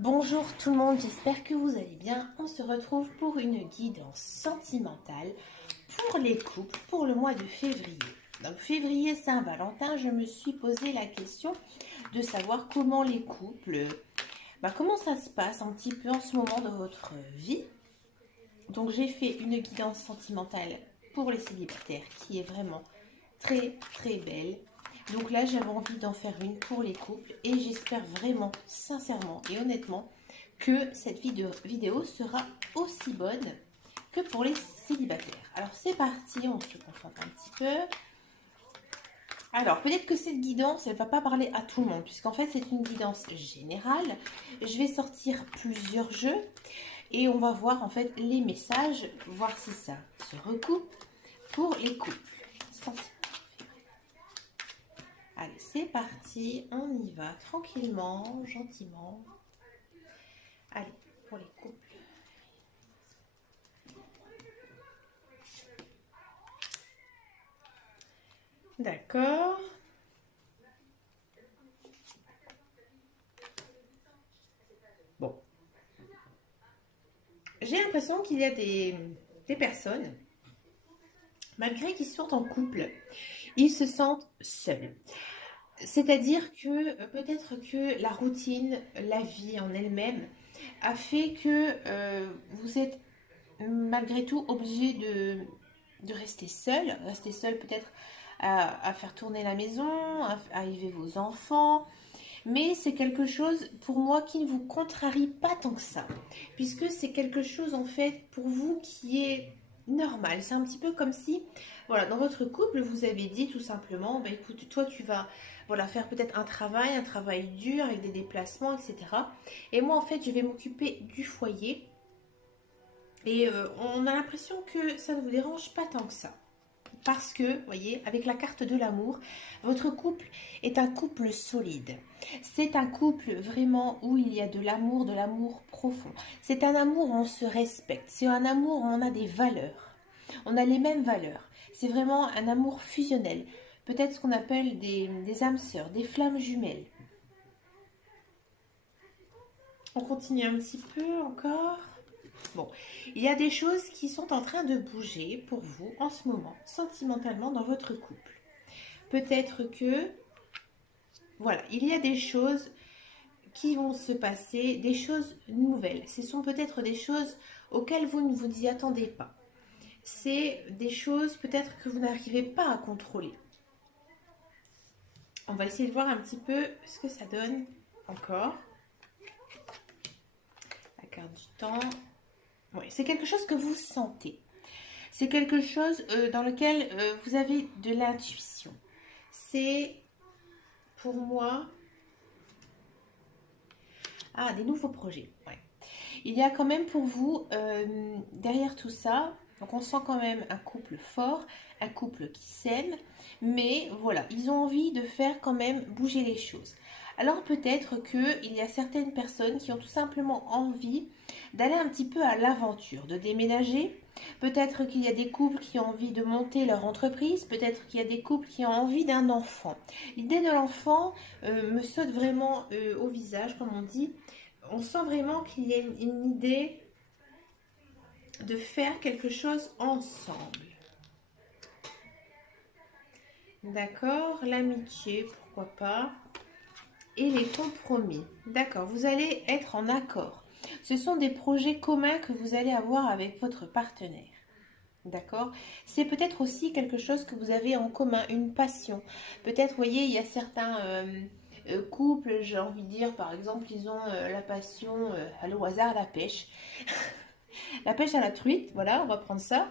Bonjour tout le monde, j'espère que vous allez bien. On se retrouve pour une guidance sentimentale pour les couples pour le mois de février. Donc février Saint-Valentin, je me suis posé la question de savoir comment les couples, comment ça se passe un petit peu en ce moment dans votre vie. Donc j'ai fait une guidance sentimentale pour les célibataires qui est vraiment très belle. Donc là, j'avais envie d'en faire une pour les couples et j'espère vraiment, sincèrement et honnêtement que cette vidéo sera aussi bonne que pour les célibataires. Alors c'est parti, on se concentre un petit peu. Alors peut-être que cette guidance, elle ne va pas parler à tout le monde puisqu'en fait c'est une guidance générale. Je vais sortir plusieurs jeux et on va voir en fait les messages, voir si ça se recoupe pour les couples. Allez, c'est parti, on y va tranquillement, gentiment. Allez, pour les couples. D'accord. Bon. J'ai l'impression qu'il y a des personnes, malgré qu'ils sont en couple, ils se sentent seuls. C'est-à-dire que peut-être que la routine, la vie en elle-même, a fait que vous êtes malgré tout obligé de rester seul peut-être à faire tourner la maison, à élever vos enfants. Mais c'est quelque chose pour moi qui ne vous contrarie pas tant que ça, puisque c'est quelque chose en fait pour vous qui est normal. C'est un petit peu comme si, voilà, dans votre couple, vous avez dit tout simplement, bah, écoute, toi tu vas voilà, faire peut-être un travail dur avec des déplacements, etc. Et moi en fait, je vais m'occuper du foyer. Et on a l'impression que ça ne vous dérange pas tant que ça. Parce que, vous voyez, avec la carte de l'amour, votre couple est un couple solide. C'est un couple vraiment où il y a de l'amour profond. C'est un amour où on se respecte. C'est un amour où on a des valeurs. On a les mêmes valeurs. C'est vraiment un amour fusionnel. Peut-être ce qu'on appelle des âmes sœurs, des flammes jumelles. On continue un petit peu encore. Bon, il y a des choses qui sont en train de bouger pour vous en ce moment, sentimentalement dans votre couple. Peut-être que, voilà, il y a des choses qui vont se passer, des choses nouvelles. Ce sont peut-être des choses auxquelles vous ne vous y attendez pas. C'est des choses peut-être que vous n'arrivez pas à contrôler. On va essayer de voir un petit peu ce que ça donne encore. La carte du temps. Oui, c'est quelque chose que vous sentez. C'est quelque chose dans lequel vous avez de l'intuition. C'est, pour moi, des nouveaux projets. Ouais. Il y a quand même pour vous, derrière tout ça, donc on sent quand même un couple fort, un couple qui s'aime, mais voilà, ils ont envie de faire quand même bouger les choses. Alors peut-être qu'il y a certaines personnes qui ont tout simplement envie d'aller un petit peu à l'aventure, de déménager. Peut-être qu'il y a des couples qui ont envie de monter leur entreprise, peut-être qu'il y a des couples qui ont envie d'un enfant. L'idée de l'enfant me saute vraiment au visage, comme on dit. On sent vraiment qu'il y a une idée de faire quelque chose ensemble. D'accord, l'amitié, pourquoi pas. Et les compromis. D'accord, vous allez être en accord. Ce sont des projets communs que vous allez avoir avec votre partenaire. D'accord. C'est peut-être aussi quelque chose que vous avez en commun, une passion. Peut-être, vous voyez, il y a certains couples, j'ai envie de dire, par exemple, ils ont la passion, au hasard, la pêche. La pêche à la truite, voilà, on va prendre ça.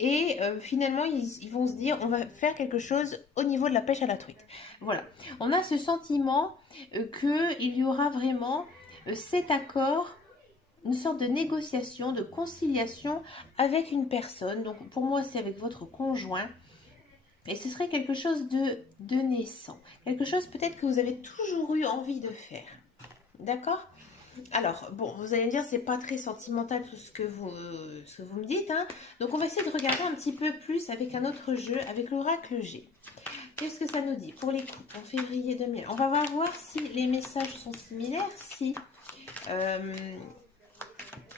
Et finalement, ils vont se dire, on va faire quelque chose au niveau de la pêche à la truite. Voilà. On a ce sentiment qu'il y aura vraiment cet accord, une sorte de négociation, de conciliation avec une personne. Donc pour moi, c'est avec votre conjoint. Et ce serait quelque chose de naissant. Quelque chose peut-être que vous avez toujours eu envie de faire. D'accord? Alors, bon, vous allez me dire, c'est pas très sentimental tout ce que vous me dites. Hein. Donc, on va essayer de regarder un petit peu plus avec un autre jeu, avec l'oracle G. Qu'est-ce que ça nous dit pour les couples en février 2000? On va voir si les messages sont similaires, si euh,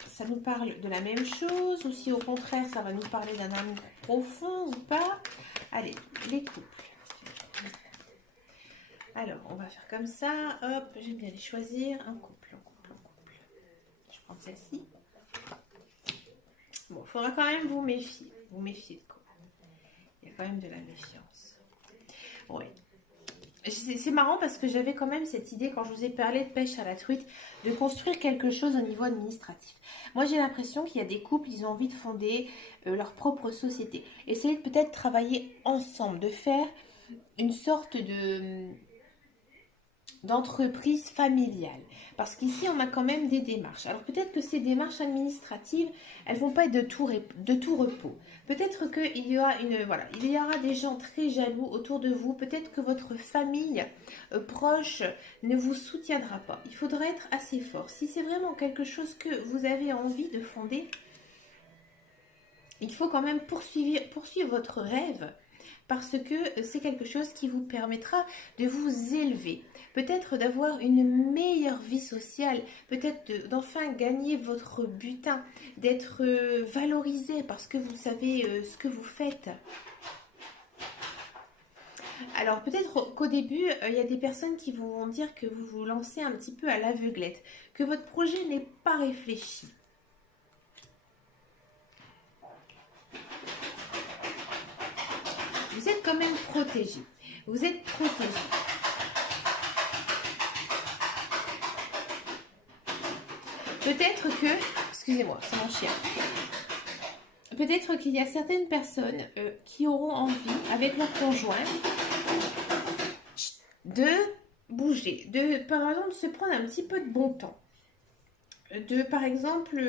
ça nous parle de la même chose, ou si au contraire ça va nous parler d'un amour profond ou pas. Allez, les couples. Alors, on va faire comme ça. Hop, j'aime bien les choisir. Un couple, un couple, un couple. Je prends celle-ci. Bon, il faudra quand même vous méfier. Vous méfier de quoi? Il y a quand même de la méfiance. Oui. C'est marrant parce que j'avais quand même cette idée, quand je vous ai parlé de pêche à la truite, de construire quelque chose au niveau administratif. Moi, j'ai l'impression qu'il y a des couples, ils ont envie de fonder leur propre société. Essayez de peut-être travailler ensemble, de faire une sorte d'entreprise familiale. Parce qu'ici, on a quand même des démarches. Alors peut-être que ces démarches administratives, elles vont pas être de tout repos. Peut-être qu'il y aura il y aura des gens très jaloux autour de vous. Peut-être que votre famille proche ne vous soutiendra pas. Il faudra être assez fort. Si c'est vraiment quelque chose que vous avez envie de fonder, il faut quand même poursuivre votre rêve. Parce que c'est quelque chose qui vous permettra de vous élever, peut-être d'avoir une meilleure vie sociale, peut-être d'enfin gagner votre butin, d'être valorisé parce que vous savez ce que vous faites. Alors peut-être qu'au début, il y a des personnes qui vont dire que vous vous lancez un petit peu à l'aveuglette, que votre projet n'est pas réfléchi. Vous êtes quand même protégé. Vous êtes protégé. Peut-être que... Excusez-moi, c'est mon chien. Peut-être qu'il y a certaines personnes qui auront envie, avec leur conjoint, de bouger. Par exemple, se prendre un petit peu de bon temps. De, par exemple,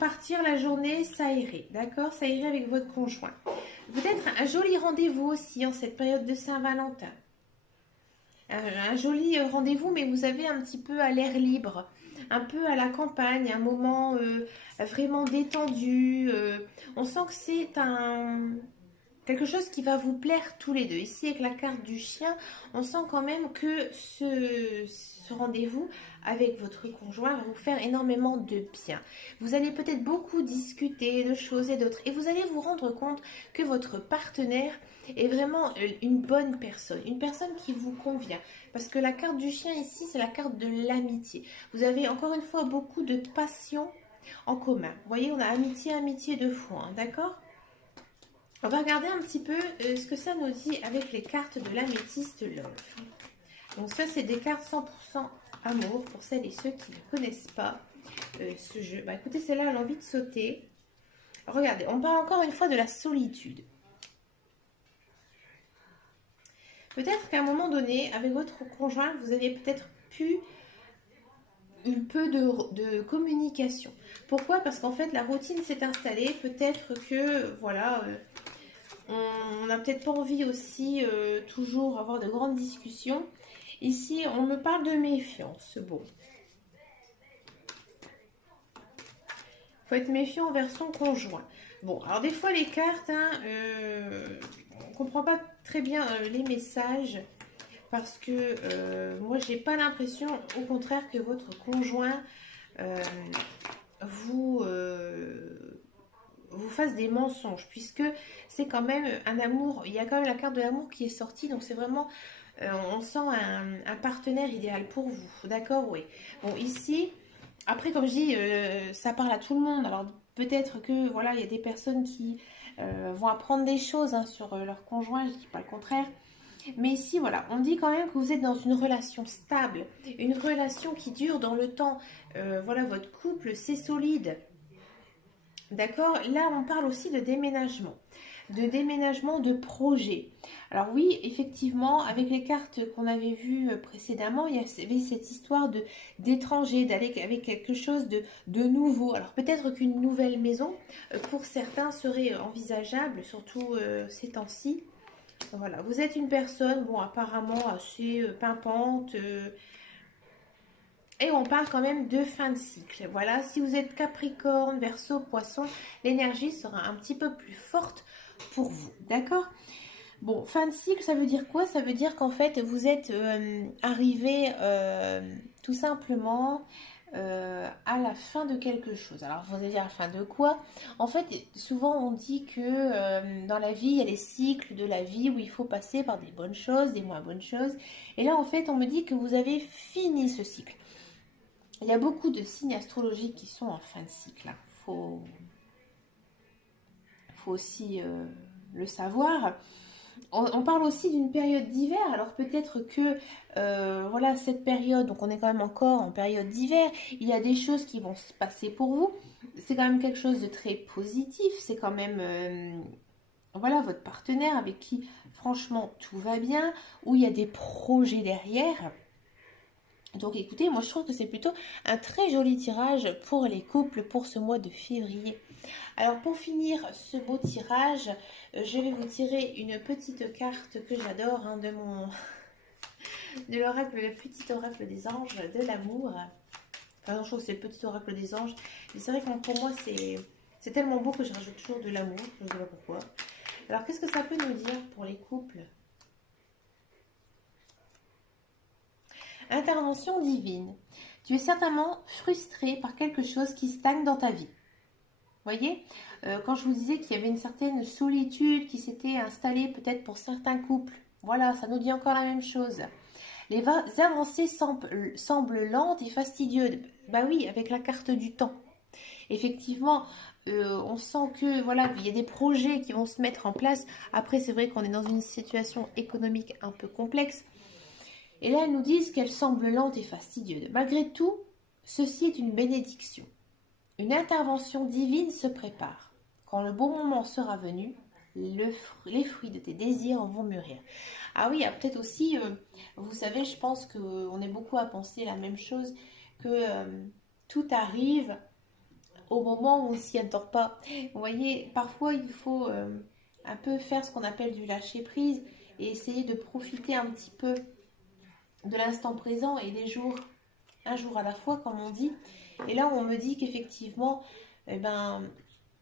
partir la journée s'aérer. D'accord? S'aérer avec votre conjoint. Peut-être un joli rendez-vous aussi en cette période de Saint-Valentin. Un joli rendez-vous, mais vous avez un petit peu à l'air libre, un peu à la campagne, un moment vraiment détendu. On sent que c'est quelque chose qui va vous plaire tous les deux. Ici, avec la carte du chien, on sent quand même que ce rendez-vous avec votre conjoint va vous faire énormément de bien. Vous allez peut-être beaucoup discuter de choses et d'autres. Et vous allez vous rendre compte que votre partenaire est vraiment une bonne personne. Une personne qui vous convient. Parce que la carte du chien ici, c'est la carte de l'amitié. Vous avez encore une fois beaucoup de passion en commun. Vous voyez, on a amitié, amitié de foi. Hein, d'accord ? On va regarder un petit peu ce que ça nous dit avec les cartes de l'améthyste love. Donc ça, c'est des cartes 100% amour pour celles et ceux qui ne connaissent pas ce jeu. Bah écoutez, celle-là, j'ai envie de sauter. Regardez, on parle encore une fois de la solitude. Peut-être qu'à un moment donné, avec votre conjoint, vous avez peut-être pu un peu de communication. Pourquoi? Parce qu'en fait, la routine s'est installée. Peut-être que, voilà... on n'a peut-être pas envie aussi toujours avoir de grandes discussions. Ici, on me parle de méfiance. Bon. Il faut être méfiant envers son conjoint. Bon, alors des fois, les cartes, hein, on ne comprend pas très bien les messages. Parce que moi, j'ai pas l'impression, au contraire, que votre conjoint vous fasse des mensonges, puisque c'est quand même un amour, il y a quand même la carte de l'amour qui est sortie, donc c'est vraiment, on sent un partenaire idéal pour vous, d'accord? Oui. Bon, ici, après, comme je dis, ça parle à tout le monde, alors peut-être que, voilà, il y a des personnes qui vont apprendre des choses hein, sur leur conjoint, je dis pas le contraire, mais ici, voilà, on dit quand même que vous êtes dans une relation stable, une relation qui dure dans le temps, voilà, votre couple, c'est solide. D'accord? Là, on parle aussi de déménagement de projet. Alors oui, effectivement, avec les cartes qu'on avait vues précédemment, il y avait cette histoire d'étranger, d'aller avec quelque chose de nouveau. Alors peut-être qu'une nouvelle maison, pour certains, serait envisageable, surtout ces temps-ci. Voilà, vous êtes une personne, bon, apparemment assez pimpante, et on parle quand même de fin de cycle. Voilà, si vous êtes Capricorne, Verseau, Poisson, l'énergie sera un petit peu plus forte pour vous. D'accord? Bon, fin de cycle, ça veut dire quoi? Ça veut dire qu'en fait, vous êtes arrivé tout simplement à la fin de quelque chose. Alors vous allez dire à la fin de quoi? En fait, souvent on dit que dans la vie, il y a les cycles de la vie où il faut passer par des bonnes choses, des moins bonnes choses. Et là, en fait, on me dit que vous avez fini ce cycle. Il y a beaucoup de signes astrologiques qui sont en fin de cycle. Faut aussi le savoir. On parle aussi d'une période d'hiver, alors peut-être que voilà cette période, donc on est quand même encore en période d'hiver, il y a des choses qui vont se passer pour vous, c'est quand même quelque chose de très positif, c'est quand même voilà votre partenaire avec qui franchement tout va bien, où il y a des projets derrière. Donc écoutez, moi je trouve que c'est plutôt un très joli tirage pour les couples pour ce mois de février. Alors pour finir ce beau tirage, je vais vous tirer une petite carte que j'adore hein, de l'oracle, le petit oracle des anges de l'amour. Enfin, je trouve que c'est le petit oracle des anges. Mais c'est vrai que pour moi c'est tellement beau que je rajoute toujours de l'amour. Je ne sais pas pourquoi. Alors qu'est-ce que ça peut nous dire pour les couples? Intervention divine. Tu es certainement frustré par quelque chose qui stagne dans ta vie. Voyez, quand je vous disais qu'il y avait une certaine solitude qui s'était installée peut-être pour certains couples, voilà, ça nous dit encore la même chose. Les avancées semblent lentes et fastidieuses. Bah oui, avec la carte du temps. Effectivement, on sent que voilà, il y a des projets qui vont se mettre en place. Après, c'est vrai qu'on est dans une situation économique un peu complexe. Et là, elles nous disent qu'elles semblent lentes et fastidieuses. Malgré tout, ceci est une bénédiction. Une intervention divine se prépare. Quand le bon moment sera venu, les fruits de tes désirs vont mûrir. Ah oui, il y a peut-être aussi, vous savez, je pense qu'on est beaucoup à penser la même chose, que tout arrive au moment où on ne s'y attend pas. Vous voyez, parfois il faut un peu faire ce qu'on appelle du lâcher prise et essayer de profiter un petit peu de l'instant présent et des jours, un jour à la fois, comme on dit. Et là, on me dit qu'effectivement, eh ben,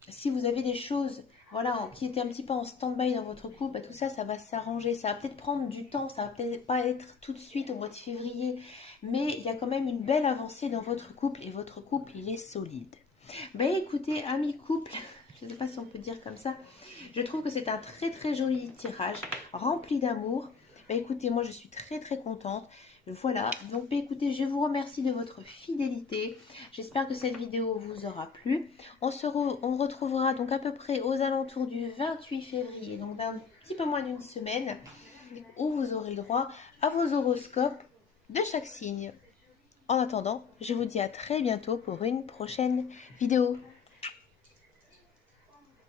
si vous avez des choses voilà, qui étaient un petit peu en stand-by dans votre couple, tout ça, ça va s'arranger. Ça va peut-être prendre du temps, ça va peut-être pas être tout de suite au mois de février, mais il y a quand même une belle avancée dans votre couple et votre couple, il est solide. Ben écoutez, amis couple, je ne sais pas si on peut dire comme ça, je trouve que c'est un très très joli tirage, rempli d'amour. Ben écoutez, moi je suis très très contente. Voilà, donc écoutez, je vous remercie de votre fidélité. J'espère que cette vidéo vous aura plu. On retrouvera donc à peu près aux alentours du 28 février, donc d'un petit peu moins d'une semaine, où vous aurez le droit à vos horoscopes de chaque signe. En attendant, je vous dis à très bientôt pour une prochaine vidéo.